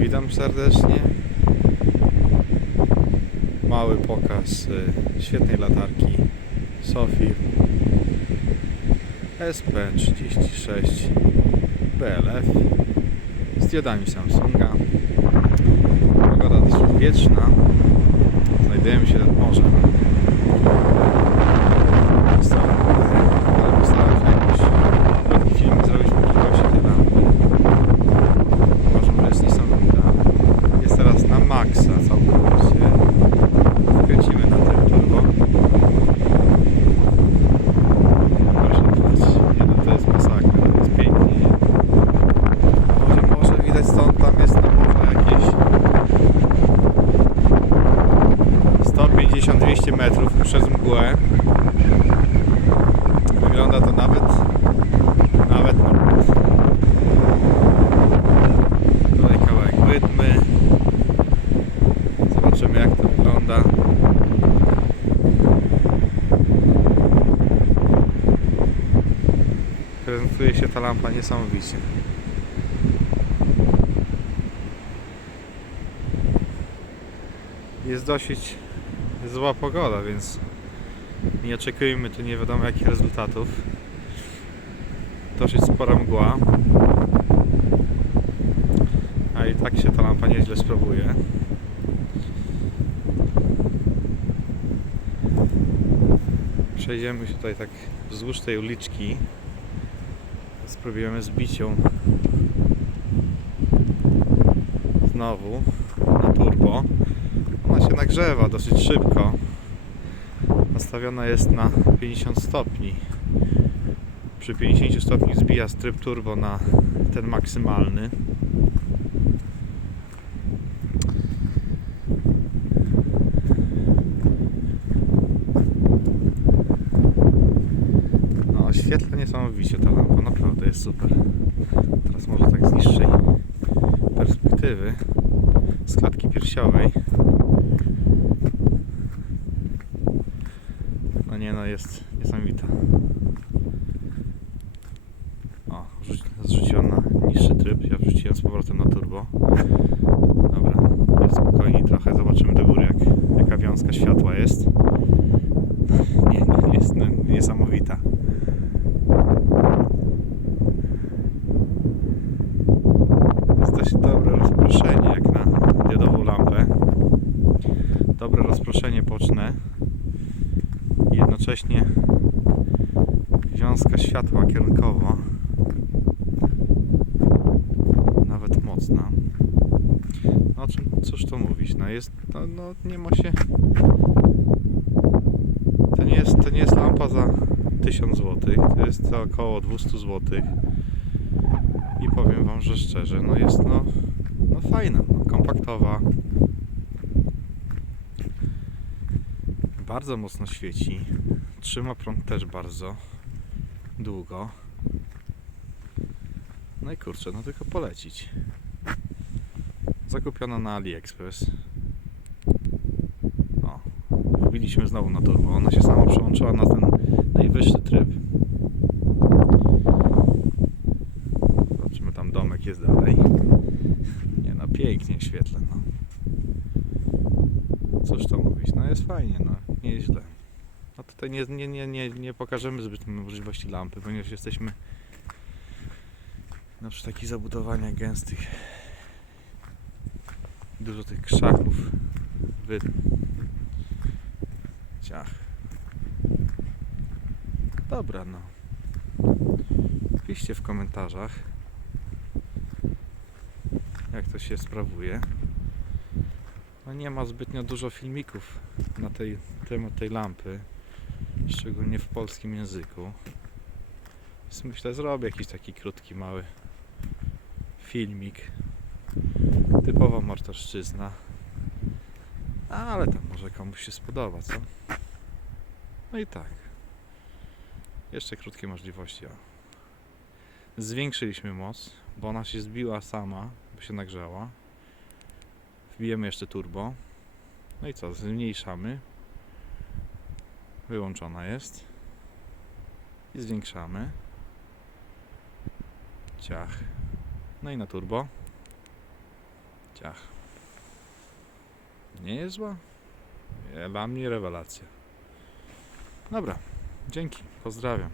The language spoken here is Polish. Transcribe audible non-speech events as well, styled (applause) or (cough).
Witam serdecznie. Mały pokaz y, świetnej latarki Sofir SP36 BLF z diodami Samsunga. Pogoda dość wieczna. Znajdujemy się nad morzem. Postaram- Ale postarałem się jakiś krótki film zrobić w możliwości tej lampy. Uważam, że jest niesamowita. Jest teraz na maksa całkowicie. Kręcimy na tym turbo. Proszę patrzeć. Nie, no to jest masakra. To jest pięknie. nie? Może, może widać stąd tam jest na morze jakieś 150-200 metrów mgłę. Wygląda to nawet nawet no, Tutaj kawałek wydmy. Zobaczymy jak to wygląda. Prezentuje się ta lampa niesamowicie. Jest dosyć zła pogoda, więc nie oczekujmy tu nie wiadomo jakich rezultatów. Dosyć spora mgła. A i tak się ta lampa nieźle sprawuje. Przejdziemy się tutaj tak wzdłuż tej uliczki. Spróbujemy zbić ją znowu na turbo. Ona się nagrzewa dosyć szybko. Nastawiona jest na 50 stopni. Przy 50 stopni zbija tryb turbo na ten maksymalny. No, oświetla niesamowicie ta lampa, naprawdę jest super. Teraz może tak z niższej perspektywy, z klatki piersiowej. No nie no, jest niesamowita. O, rzuci- zrzuciłem na niższy tryb, ja wrzuciłem z powrotem na turbo. Dobra, spokojniej trochę, zobaczymy do góry jak, jaka wiązka światła jest. (laughs) Nie, no, jest no, niesamowita. Jest dość dobre rozproszenie jak na diodową lampę. Dobre rozproszenie boczne. Jednocześnie wiązka światła kierunkowa. Nawet mocna. No czym, cóż to mówić, no jest, no, no nie ma się... To nie jest, to nie jest lampa za 1000 zł, to jest to około 200 zł. I powiem wam, że szczerze, no jest no, no fajna, no, kompaktowa. Bardzo mocno świeci. Trzyma prąd też bardzo długo. No i kurczę, no tylko polecić. Zakupiona na AliExpress. O, wbiliśmy znowu na turbo. Ona się sama przełączyła na ten najwyższy tryb. Zobaczymy, tam domek jest dalej. Nie no, pięknie świetle, no. Cóż to mówić, no jest fajnie, no, nieźle. No tutaj nie, nie, nie, nie, nie pokażemy zbyt możliwości lampy, ponieważ jesteśmy no przy takich zabudowaniach gęstych. Dużo tych krzaków, wyd... Ciach. Dobra, no. Piszcie w komentarzach, jak to się sprawuje. No nie ma zbytnio dużo filmików na tej, temat tej lampy, szczególnie w polskim języku. Więc myślę, zrobię jakiś taki krótki, mały filmik. Typowa mortarszczyzna. Ale tam może komuś się spodoba, co? No i tak. Jeszcze krótkie możliwości. O. Zwiększyliśmy moc, bo ona się zbiła sama, bo się nagrzała. Wbijemy jeszcze turbo. No i co? Zmniejszamy. Wyłączona jest. I zwiększamy. Ciach. No i na turbo. Ciach. Nie jest zła? Dla mnie rewelacja. Dobra, dzięki, pozdrawiam.